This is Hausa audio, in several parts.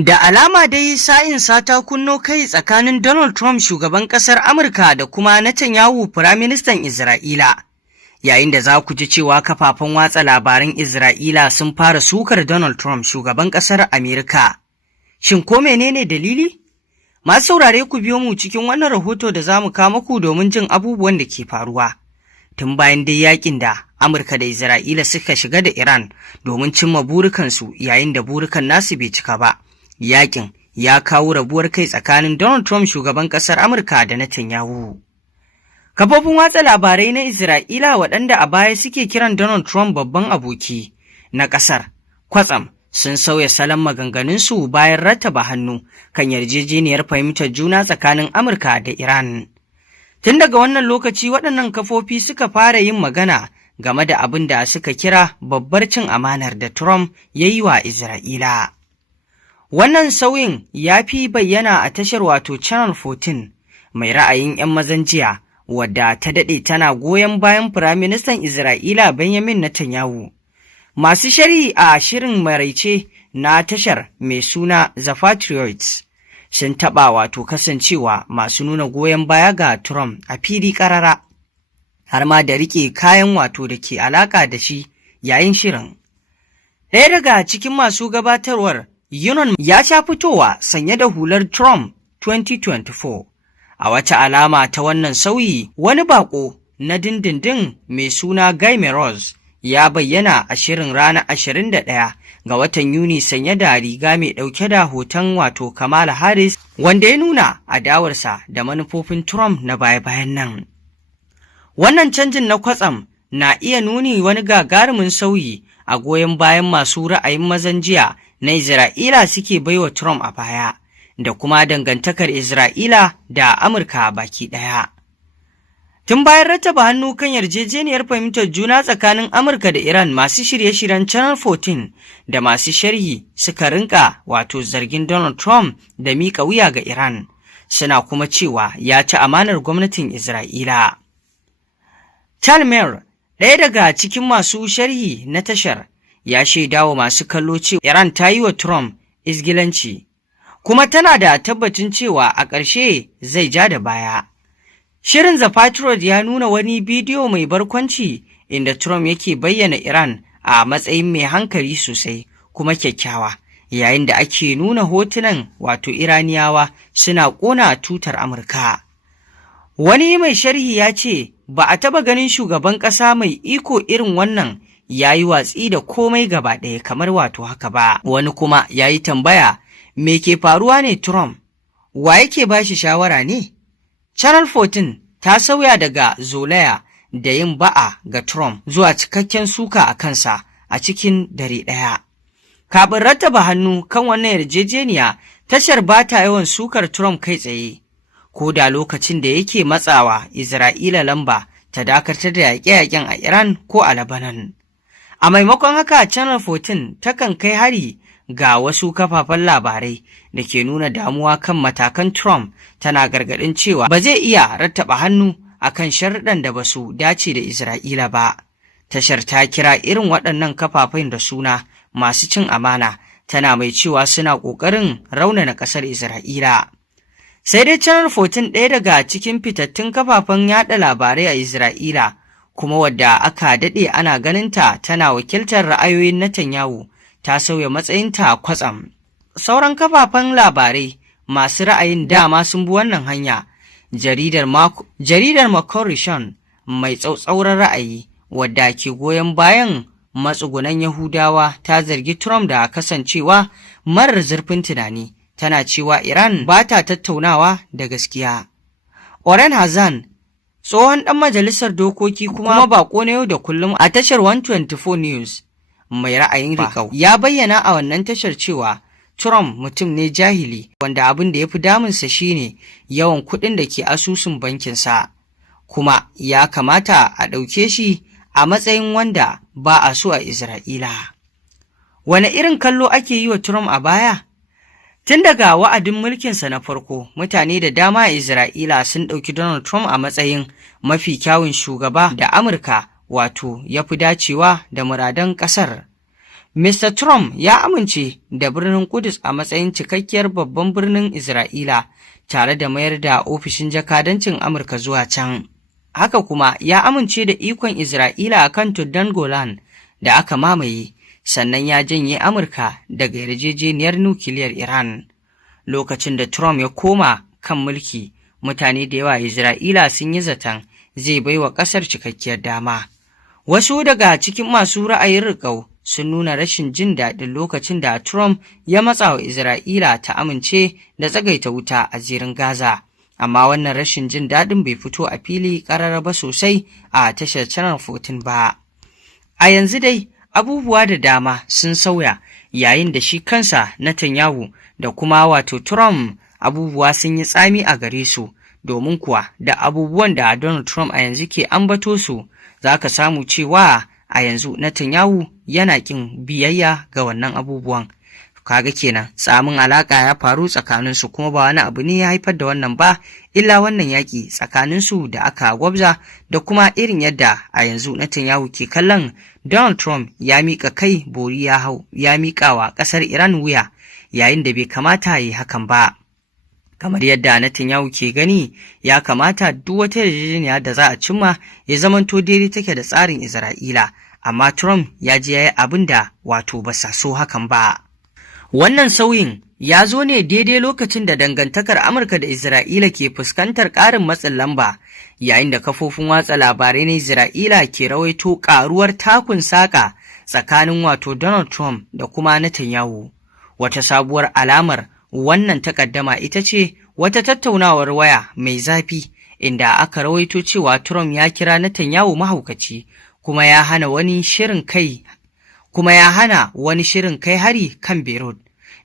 Da alama dai sa'insa ta kunno kai tsakanin Donald Trump shugaban ƙasar Amurka da kuma Netanyahu firaministan Isra'ila. Yayin da za ku ji cewa kafafen watsa labaran Isra'ila sun fara sukar Donald Trump shugaban ƙasar Amurka. Shin ko menene dalili? Masu saurare ku biyo mu cikin wannan rahoto da za mu kawo muku domin jin abubuwan da ke faruwa. Tun bayan dai yakin da Amurka da Isra'ila suka shiga da Iran domin cimma burikansu yayin da burikan nasu bai cika ba. Yakin ya kawo rabuwar kai tsakanin Donald Trump shugaban ƙasar Amurka da Netanyahu. Kafofin watsa labarai na Isra'ila waɗanda a baya suke kiran Donald Trump babban aboki na ƙasar, kwatsam sun sauya salon maganganunsu bayan rattaba hannu kan yarjejeniyar fahimtar juna tsakanin Amurka da Iran. Tun daga wannan lokaci waɗannan kafofi suka fara yin magana game da abin da suka kira babbar cin amanar da Trump ya yi wa Isra'ila. Wannan sauyin ya fi bayyana a tashar wato Channel 14 mai ra'ayin 'yan mazan jiya wadda ta daɗe tana goyon bayan Firaministan Isra'ila Benjamin Netanyahu. Masu sharhi a shirin maraice na tashar mai suna The Patriots sun taɓa wato kasancewa masu nuna goyon baya ga Trump a fili ƙarara, har ma da riƙe kayan wato da ke alaƙa da shi yayin shirin. Ɗaya daga cikin masu gabatarwar Yunon ya sha fitowa sanye da hular Trump 2024. A wata alama ta wannan sauyi, wani bako na dindindin mai suna Guy Meroz ya bayyana a shirin ranar 21 ga watan Yuni sanye da riga mai ɗauke da hoton wato Kamala Harris wanda ya nuna adawarsa da manufofin Trump na baya-bayan nan. Wannan canjin na kwatsam na iya nuni wani gagarumin sauyi a goyon bayan masu ra'ayin mazan jiya na Isra'ila suke baiwa Trump a baya, da kuma dangantakar Isra'ila da Amurka baki ɗaya. Tun bayan rattaba hannu kan yarjejeniyar fahimtar juna tsakanin Amurka da Iran, masu shirye-shiryen Channel 14 da masu sharhi suka rinka wato zargin Donald Trump da miƙa wuya ga Iran, suna kuma cewa ya ci amanar gwamnatin Isra'ila. Chalmer, ɗaya daga cikin masu sharhi na tashar, ya shaidawa masu kallo cewa Iran ta yi wa Trump izgilanci, kuma tana da tabbacin cewa a ƙarshe zai ja da baya. Shirin The Patriot ya nuna wani bidiyo mai barkwanci inda Trump yake bayyana Iran a matsayin mai hankali sosai kuma kyakkyawa, yayin da ake nuna hotunan wato Iraniyawa suna ƙona tutar Amurka. Wani mai sharhi ya ce ba a taɓa ganin shugaban ƙasa mai iko irin wannan ya yi watsi da komai gaba ɗaya kamar wato haka ba. Wani kuma ya yi tambaya, me ke faruwa ne Trump? Wa yake ba shi shawara ne? Channel 14 ta sauya daga zolaya da yin ba'a ga Trump zuwa cikakken suka a kansa a cikin dare ɗaya. Kafin rattaba hannu kan wannan yarjejeniya, tashar ba ta yawan sukar Trump kai tsaye, ko da lokacin da yake matsawa Isra'ila lamba ta dakatar da yaƙe-yaƙen a Iran ko a Lebanon. A maimakon haka, Channel 14 takan kai hari ga wasu kafafen labarai da ke nuna damuwa kan matakan Trump, tana gargaɗin cewa ba zai iya rattaba hannu akan sharuɗan da ba su dace da Isra'ila ba. Tashar ta kira irin waɗannan kafafen da suna masu cin amana, tana mai cewa suna ƙoƙarin raunana ƙasar Isra'ila. Sai dai Channel 14, ɗaya daga cikin fitattun kafafen yaɗa labarai a Isra'ila, kuma wadda aka daɗe ana ganinta tana wakiltar ra'ayoyin Netanyahu, ta sauya matsayinta kwatsam. Sauran kafafen labarai masu ra'ayin dama sun bi wannan hanya. Jaridar Makorishon mai tsautsauran ra'ayi wadda ke goyon bayan matsugunan Yahudawa ta zargi Trump da kasancewa marar zurfin tunani, tana cewa Iran ba ta tattaunawa da gaskiya. Oren Hazan, tsohon ɗan majalisar dokoki kuma bako na yau da kullum a tashar 124 News mai ra'ayin riƙau, ya bayyana a wannan tashar cewa Trump mutum ne jahili wanda abin da ya fi damunsa shine yawan kuɗin da ke asusun bankinsa, kuma ya kamata a ɗauke shi a matsayin wanda ba a so a Isra'ila. Wane irin kallo ake yi wa Trump a baya? Tun daga wa'adin mulkinsa na farko, mutane da dama a Isra'ila sun ɗauki Donald Trump a matsayin mafi kyawun shugaba da Amurka wato ya fi dacewa da muradan ƙasar. Mr. Trump ya amince da birnin Kudus a matsayin cikakkiyar babban birnin Isra'ila tare da mayar da ofishin jakadancin Amurka zuwa can. Haka kuma ya amince da ikon Isra'ila a kan tuddan Golan da aka mamaye, sannan ya janye Amurka daga yarjejeniyar nukiliyar Iran. Lokacin da Trump ya koma kan mulki, mutane da yawa Isra'ila sun yi zaton zai baiwa ƙasar cikakkiyar dama. Wasu daga cikin masu ra'ayin riƙau sun nuna rashin jin daɗin lokacin da Trump ya matsa wa Isra'ila ta amince da tsagaita wuta a zirin Gaza, amma wannan rashin jin daɗin bai fito a fili ƙarara ba sosai a tashar Channel 14 ba. A yanzu dai abubuwa da dama sun sauya, yayin da shi kansa Netanyahu da kuma Trump abubuwa sun yi tsami a gare su, domin kuwa da abubuwan da Donald Trump a yanzu ke ambato su, za ka samu cewa a yanzu Netanyahu yana ƙin biyayya ga wannan abubuwan. Kaga kenan tsamin alaƙa ya faru tsakaninsu, kuma ba wani abu ne ya haifar da wannan ba, illa wannan yaƙi tsakaninsu da aka gwabza da kuma irin yadda a yanzu Netanyahu ke kallon Donald Trump ya miƙa kai bori ya hau, ya miƙa wa ƙasar Iran wuya, yayin da bai kamata ya yi hakan ba. Kamar yadda Netanyahu ke gani, ya kamata duk wata yarjejeniya da za a cimma ya zamanto daidai take da tsarin Isra'ila, amma Trump ya je ya yi abin da ba sa so hakan ba. Wannan sauyin ya zo ne daidai lokacin da dangantakar Amurka da Isra'ila ke fuskantar ƙarin matsin lamba, yayin da kafofin watsa labarai na Isra'ila ke rawaito ƙaruwar takun saƙa tsakanin Donald Trump da kuma Netanyahu. Wata sabuwar alamar wannan takaddama ita ce wata tattaunawar waya mai zafi, inda aka rawaito cewa Trump ya kira Netanyahu mahaukaci, kuma ya hana wani shirin kai hari kan Beirut.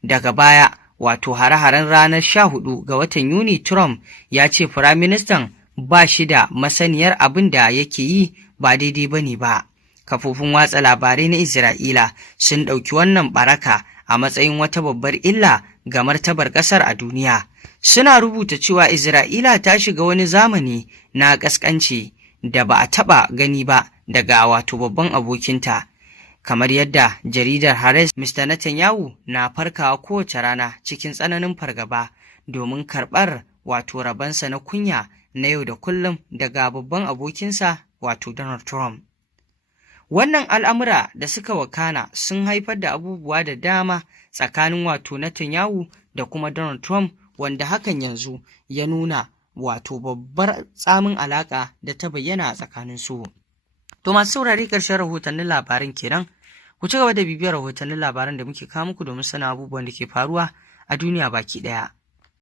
Daga baya, hare-haren ranar 14 ga watan Yuni, Trump ya ce Firaministan ba shi da masaniyar abin da yake yi ba daidai ba ne ba. Kafofin watsa labarai na Isra'ila sun ɗauki wannan baraka a matsayin wata babbar illa ga martabar ƙasar a duniya. Suna rubuta cewa Isra'ila ta shiga wani zamani na ƙasƙanci da ba a taɓa gani ba daga babban abokinta. Kamar yadda jaridar Haaretz, Mr. Netanyahu na farkawa kowace rana cikin tsananin fargaba domin karɓar rabansa na kunya na yau da kullum daga babban abokinsa Donald Trump. Wannan al'amura da suka wakana sun haifar da abubuwa da dama tsakanin Netanyahu da kuma Donald Trump, wanda hakan yanzu ya nuna babbar tsamin alaƙa da ta bayyana a tsakanin su. To masu saurari, ƙarshen rahotannin labarin kenan. Ku ci gaba da bibiyar rahotannin labaran da muke kawo muku domin sanin abubuwan da ke faruwa a duniya baki ɗaya.